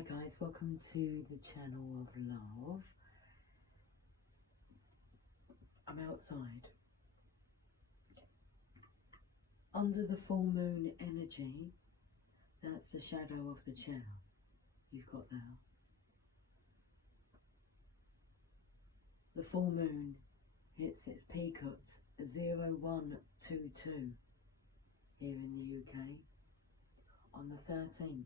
Hi guys, welcome to the channel of love. I'm outside. Under the full moon energy, that's the shadow of the channel. You've got that. The full moon hits its peak at 0122 here in the UK on the 13th.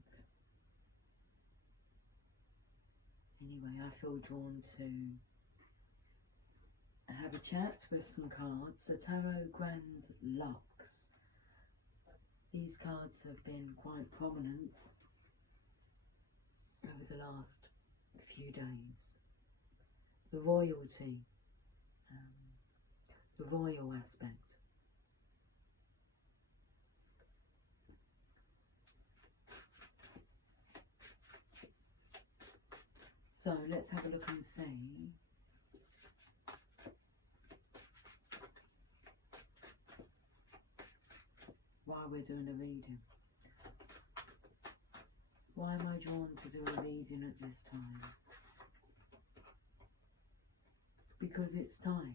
Anyway, I feel drawn to have a chat with some cards. The Tarot Grand Lux. These cards have been quite prominent over the last few days. The royalty, the royal aspect. So let's have a look and see why we're doing a reading. Why am I drawn to do a reading at this time? Because it's time.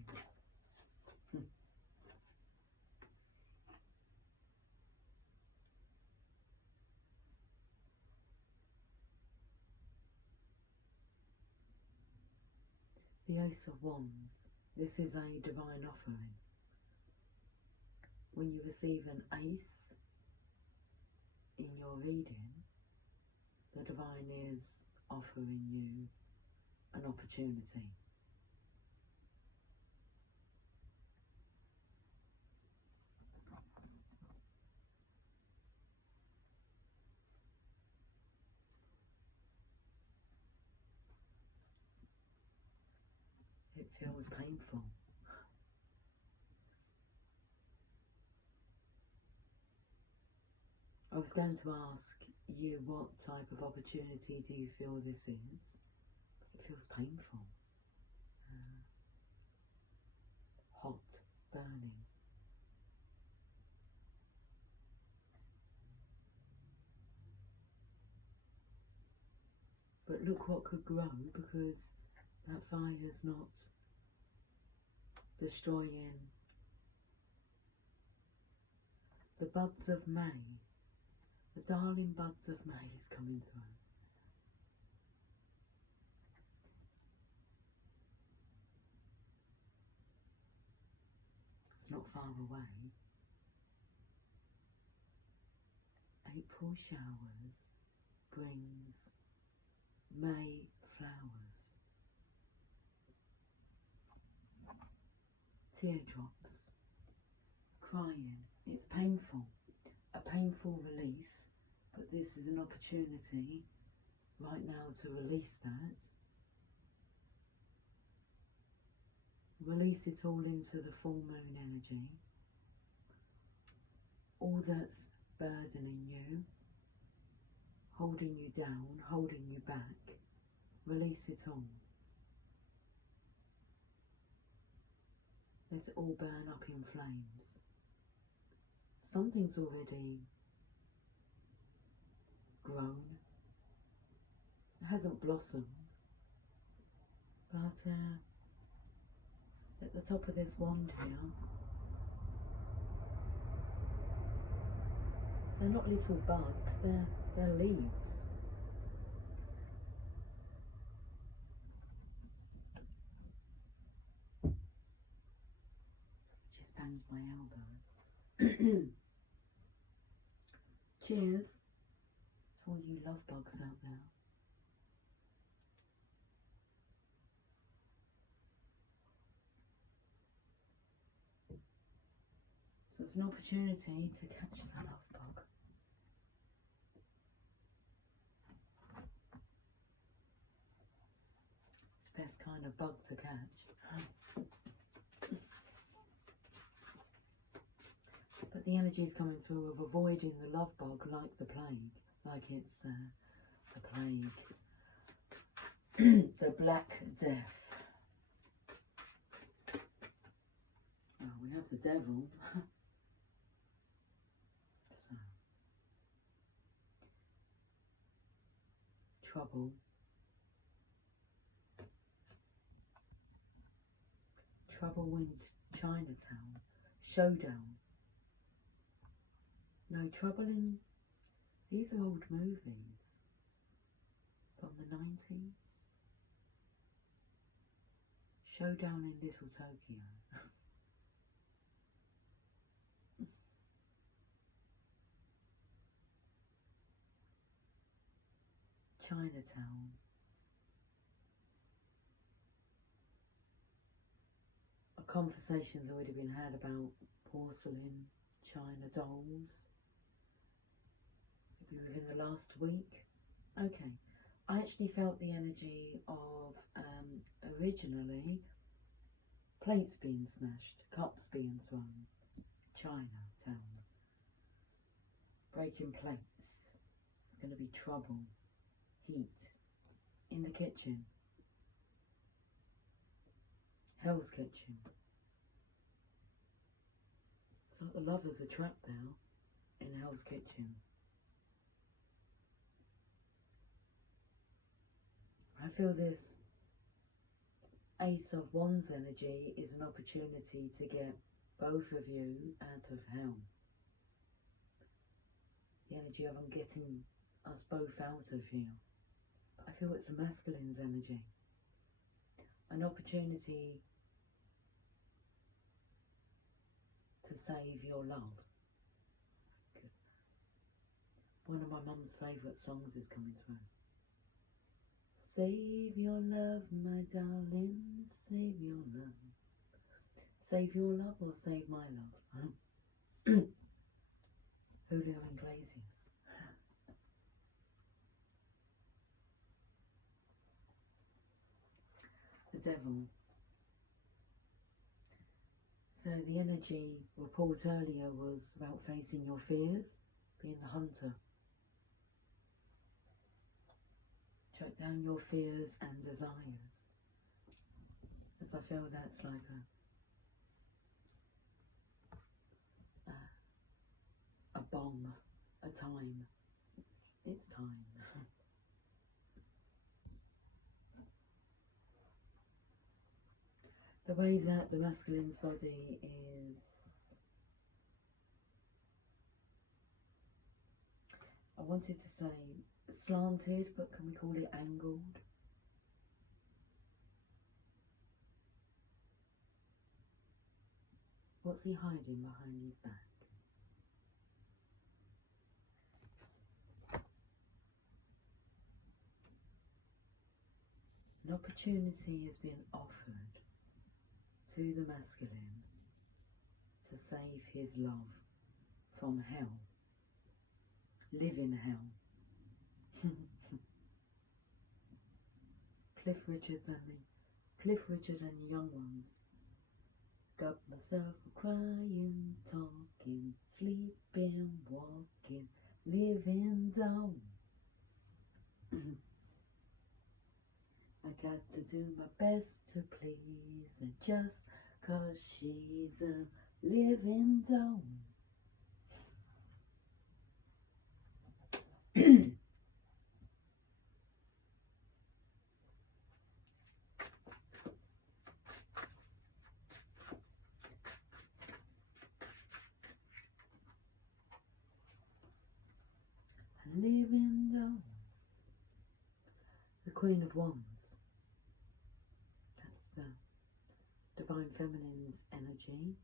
The Ace of Wands. This is a divine offering. When you receive an ace in your reading, the divine is offering you an opportunity. It feels painful. I was going to ask you what type of opportunity do you feel this is? It feels painful. Hot, burning. But look what could grow, because that fire is not destroying the buds of May. The darling buds of May is coming through. It's not far away. April showers brings May flowers. Teardrops. Crying. It's painful. A painful release. But this is an opportunity right now to release that. Release it all into the full moon energy. All that's burdening you, holding you down, holding you back, release it all. Let it all burn up in flames. Something's already grown. It hasn't blossomed, but at the top of this wand here, they're not little buds, they're leaves. Just banged my elbow. Cheers to all you love bugs out there. So it's an opportunity to catch the love bug. Best kind of bug to catch. But the energy is coming through of avoiding the love bug like the plague, like it's the plague, the Black Death. Oh, we have the devil. So, trouble. Trouble in Chinatown. Showdown. No trouble in... These are old movies. From the 90s. Showdown in Little Tokyo. Chinatown. A conversation's already been had about porcelain, China dolls. Maybe within the last week. Okay. I actually felt the energy of originally plates being smashed, cups being thrown, Chinatown, breaking plates. It's going to be trouble, heat, in the kitchen, Hell's Kitchen. It's like the lovers are trapped now in Hell's Kitchen. I feel this Ace of Wands energy is an opportunity to get both of you out of hell. The energy of I'm getting us both out of here. I feel it's a masculine's energy. An opportunity to save your love. Goodness. One of my mum's favourite songs is coming through. Save your love, my darling, save your love. Save your love or save my love? Julio Iglesias. The devil. So the energy report earlier was about facing your fears, being the hunter. Shut down your fears and desires. As I feel that's like a bomb, a time. It's time. The way that the masculine's body is I wanted to say slanted, but can we call it angled? What's he hiding behind his back? An opportunity has been offered to the masculine to save his love from hell. Live in hell. Cliff Richard and the Young Ones. Got myself crying, talking, sleeping, walking, living down. I got to do my best to please her just 'cause she's a living doll. Living doll. The Queen of Wands. That's the Divine Feminine's energy.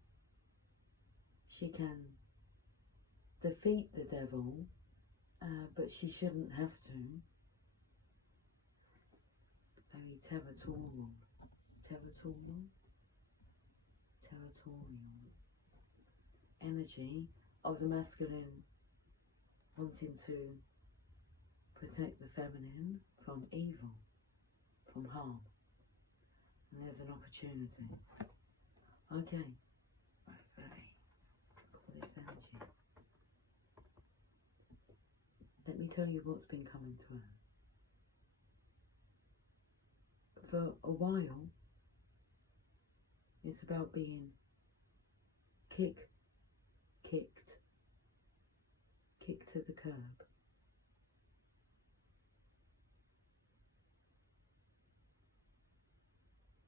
She can defeat the devil, but she shouldn't have to. Very territorial energy of the masculine wanting to protect the feminine from evil, from harm. And there's an opportunity. Okay. Right. Call this energy. Let me tell you what's been coming through. For a while, it's about being kicked to the curb.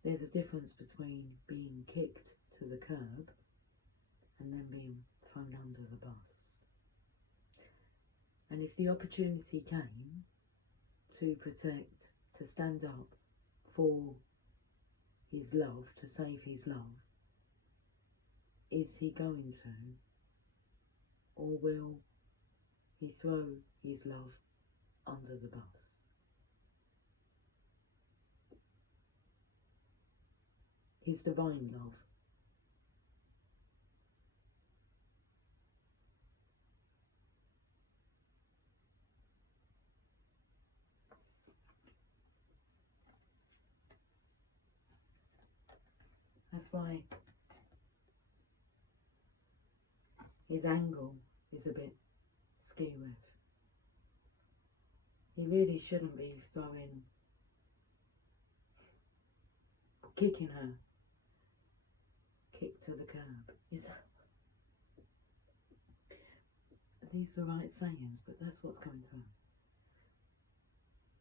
there's a difference between being kicked to the curb and then being thrown under the bus. And if the opportunity came to protect, to stand up for his love, to save his love, is he going to? Or will he throw his love under the bus? His divine love. That's why his angle is a bit skew-with. He really shouldn't be kicking her, kick to the curb. Are these the right sayings? But that's what's coming through.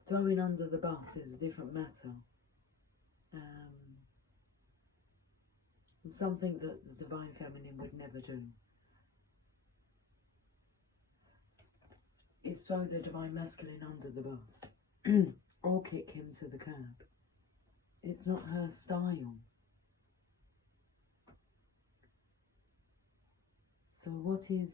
Throwing under the bus is a different matter. It's something that the Divine Feminine would never do. Is throw the Divine Masculine under the bus or kick him to the curb. It's not her style. So what is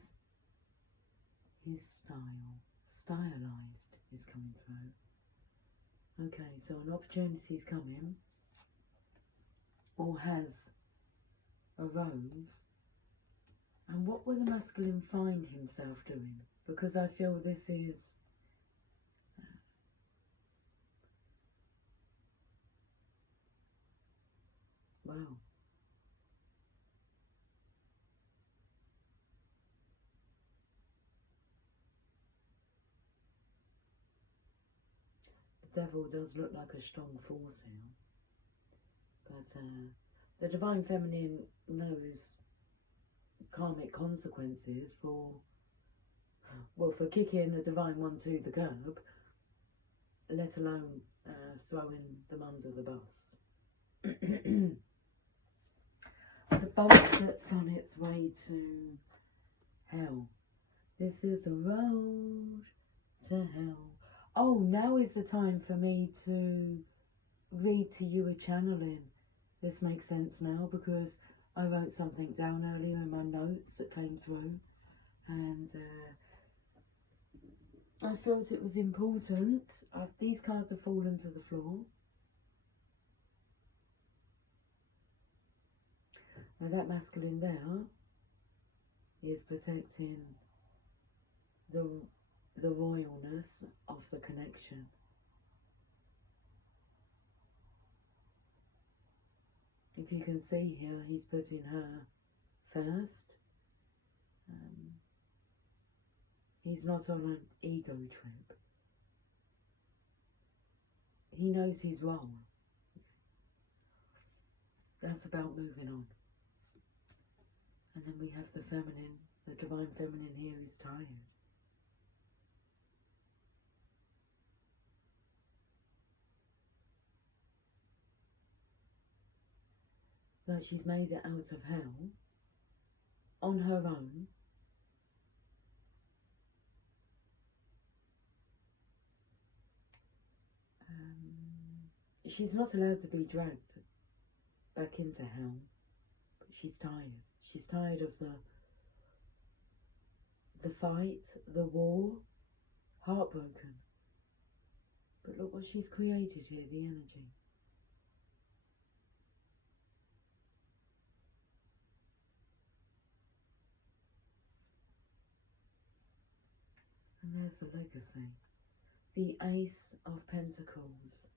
his style? Stylized is coming through. Okay, so an opportunity is coming, or has arose. And what will the masculine find himself doing? Because I feel this is wow. The devil does look like a strong force here. But the Divine Feminine knows karmic consequences for kicking the Divine One to the curb, let alone throwing them under the bus. The boat that's on its way to hell. This is the road to hell. Oh, now is the time for me to read to you a channeling. This makes sense now because I wrote something down earlier in my notes that came through, and I felt it was important. These cards have fallen to the floor. Now that masculine there is protecting the royalness of the connection. If you can see here, he's putting her first. He's not on an ego trip. He knows he's wrong. That's about moving on. And then we have the feminine, the Divine Feminine here is tired. That she's made it out of hell on her own. She's not allowed to be dragged back into hell, but she's tired. She's tired of the fight, the war, heartbroken. But look what she's created here, the energy. And there's the legacy. The Ace of Pentacles.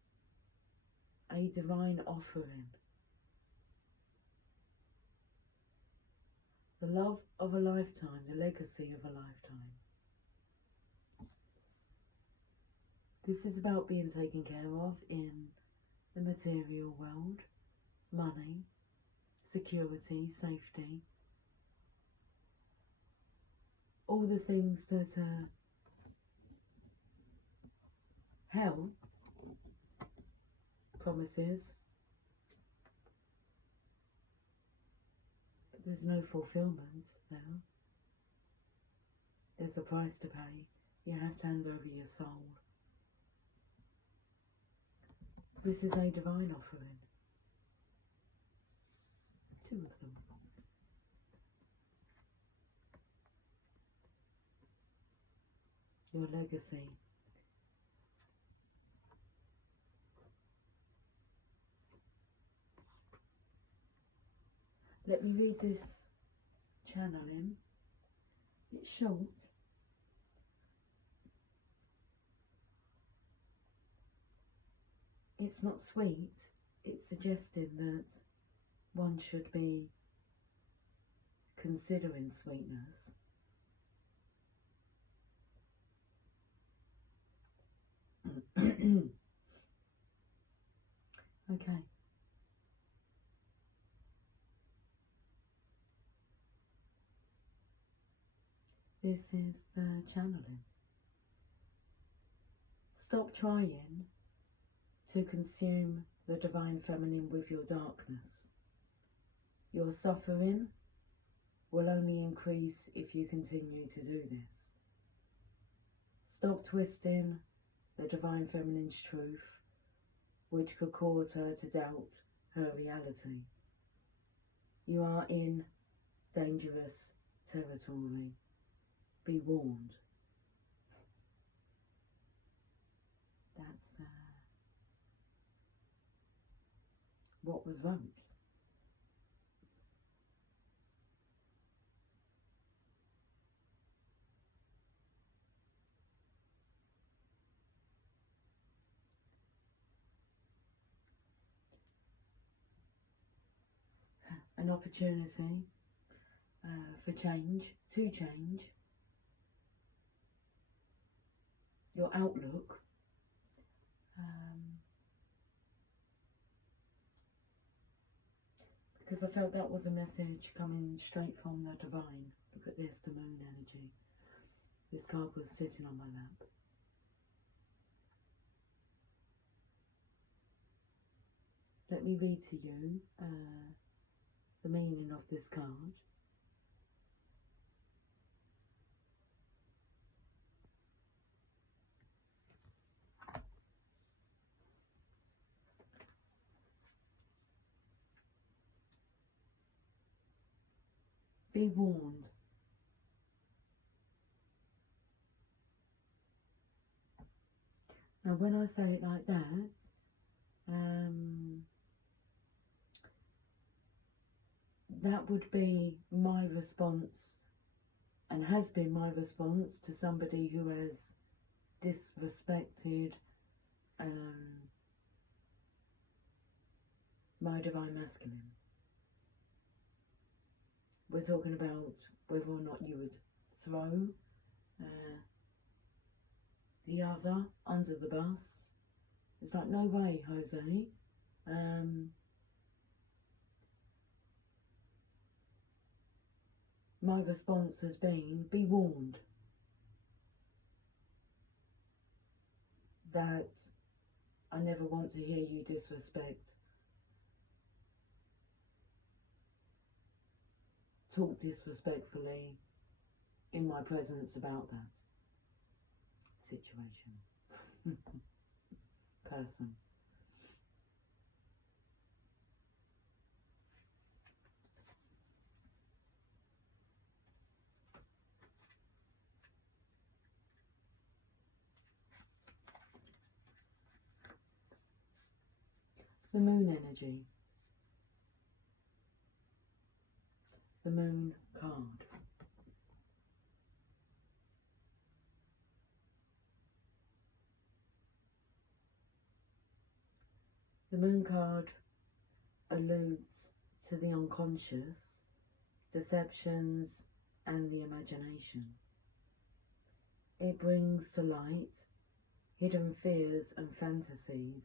A divine offering. The love of a lifetime, the legacy of a lifetime. This is about being taken care of in the material world. Money, security, safety. All the things that hell promises There's no fulfillment there. There's a price to pay. You have to hand over your soul. This is a divine offering. 2 of them. Your legacy. Let me read this channeling. It's short. It's not sweet. It's suggesting that one should be considering sweetness. Okay. This is the channeling. Stop trying to consume the divine feminine with your darkness. Your suffering will only increase if you continue to do this. Stop twisting the divine feminine's truth, which could cause her to doubt her reality. You are in dangerous territory. Be warned. That's what was wrote. An opportunity for change, to change your outlook, because I felt that was a message coming straight from the divine. Look at this, the moon energy. This card was sitting on my lap. Let me read to you the meaning of this card. Be warned. Now when I say it like that, that would be my response, and has been my response, to somebody who has disrespected my divine masculine. We're talking about whether or not you would throw the other under the bus. It's like, no way, Jose. My response has been, be warned that I never want to hear you disrespect, talk disrespectfully in my presence about that situation. Person. The moon energy. The moon card. The moon card alludes to the unconscious, deceptions, and the imagination. It brings to light hidden fears and fantasies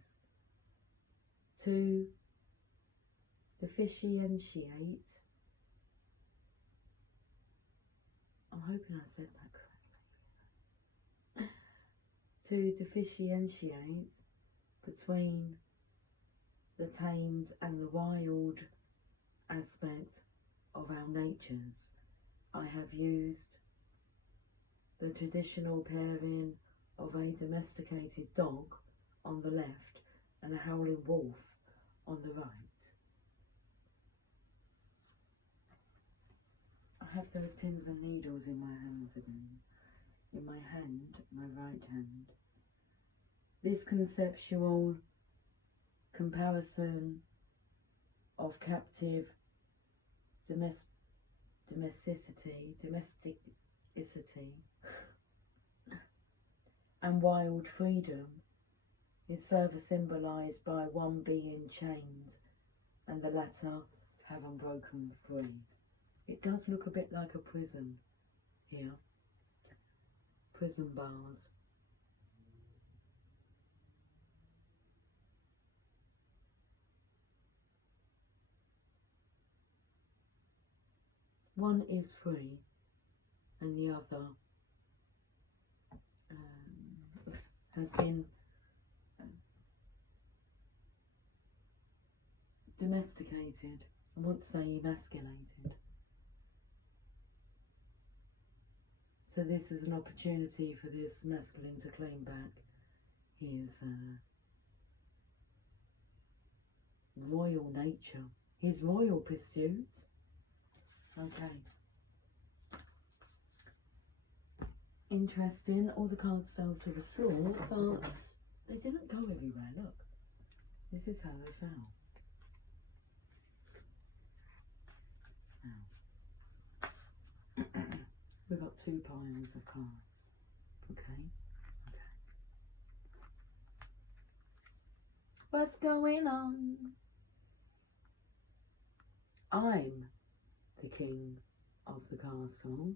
to differentiate. I'm hoping I said that correctly. To differentiate between the tamed and the wild aspect of our natures. I have used the traditional pairing of a domesticated dog on the left and a howling wolf on the right. I have those pins and needles in my hands again. In my hand, my right hand. This conceptual comparison of captive domesticity and wild freedom is further symbolised by one being chained and the latter having broken free. It does look a bit like a prison here, prison bars. One is free and the other has been domesticated, I want to say emasculated. So this is an opportunity for this masculine to claim back his royal nature, his royal pursuit. Okay. Interesting, all the cards fell to the floor, but they didn't go everywhere, look. This is how they fell. Now, we've got 2 piles of cards. Okay. What's going on? I'm the king of the castle.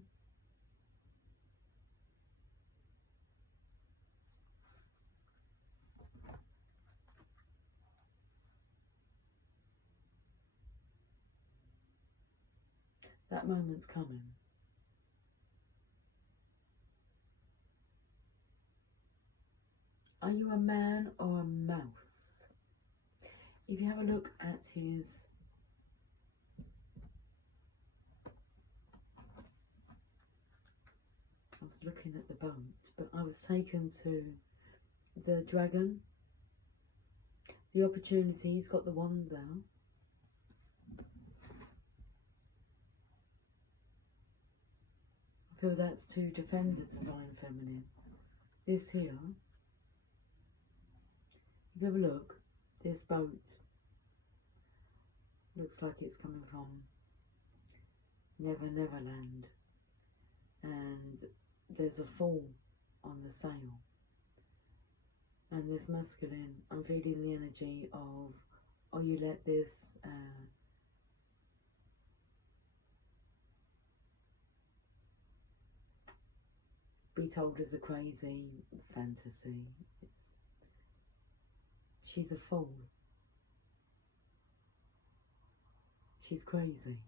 That moment's coming. Are you a man or a mouse? If you have a look at his I was looking at the boat, but I was taken to the dragon, the opportunity. He's got the wand there. I feel that's to defend the divine feminine. This here, if you have a look, this boat looks like it's coming from Neverland, and there's a fall on the sail, and this masculine, I'm feeling the energy of, oh, you let this be told as a crazy fantasy. She's a fool. She's crazy.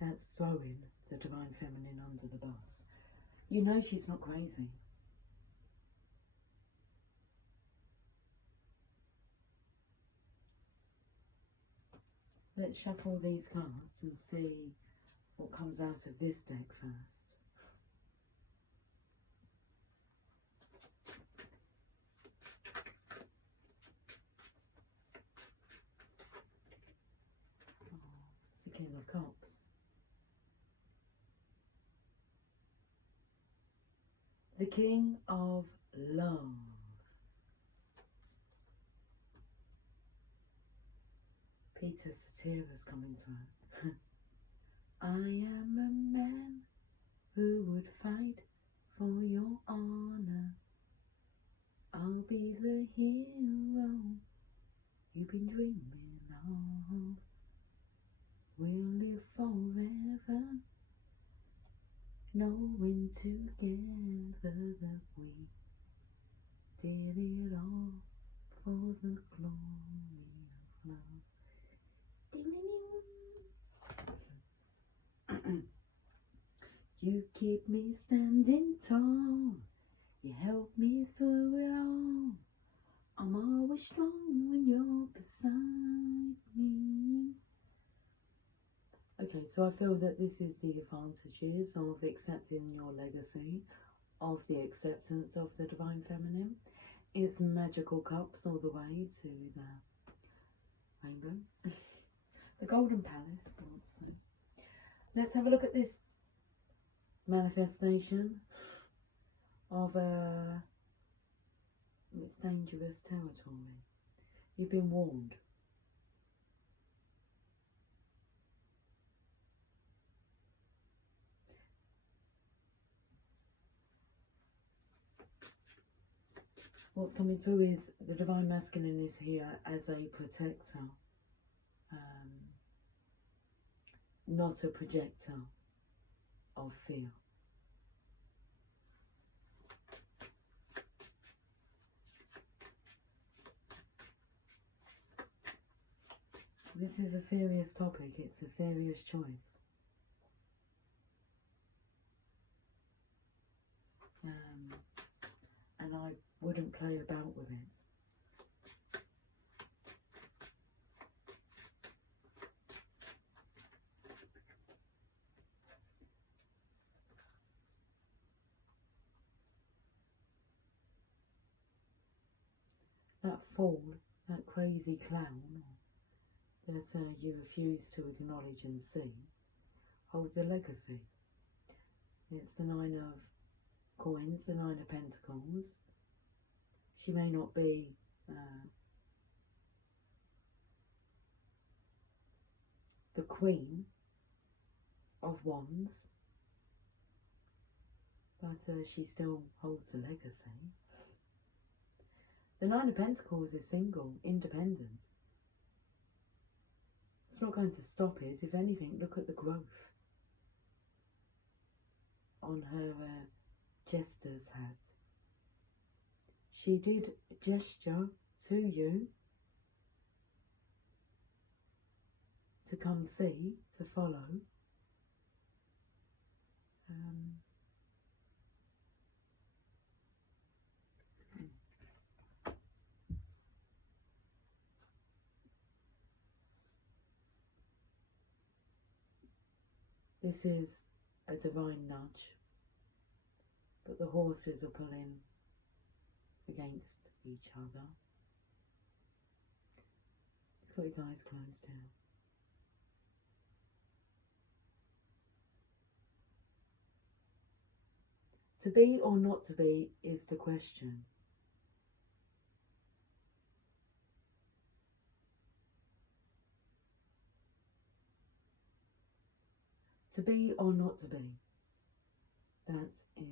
That's throwing the divine feminine under the bus. You know she's not crazy. Let's shuffle these cards and see what comes out of this deck first. The King of Cups. The King of Love. Peter Cetera's coming through. I am a man who would fight for your honor. I'll be the hero you've been dreaming of. We'll live forever, knowing together that we did it all for the glory of love. Ding, ding, ding. You keep me standing tall. You help me through it all. I'm always strong when you're beside me. Okay, so I feel that this is the advantages of accepting your legacy, of the acceptance of the Divine Feminine. It's magical cups all the way to the rainbow. The Golden Palace also. Let's have a look at this manifestation of it's dangerous territory. You've been warned. What's coming through is the Divine Masculine is here as a protector, not a projector of fear. This is a serious topic, it's a serious choice. And I wouldn't play about with it. That fool, that crazy clown that you refuse to acknowledge and see, holds a legacy. It's the Nine of Coins, the Nine of Pentacles. She may not be the Queen of Wands, but she still holds a legacy. The Nine of Pentacles is single, independent. It's not going to stop it. If anything, look at the growth on her jester's hat. She did gesture to you to come see, to follow. This is a divine nudge, but the horses are pulling against each other. He's got his eyes closed now. To be or not to be is the question. To be or not to be, that is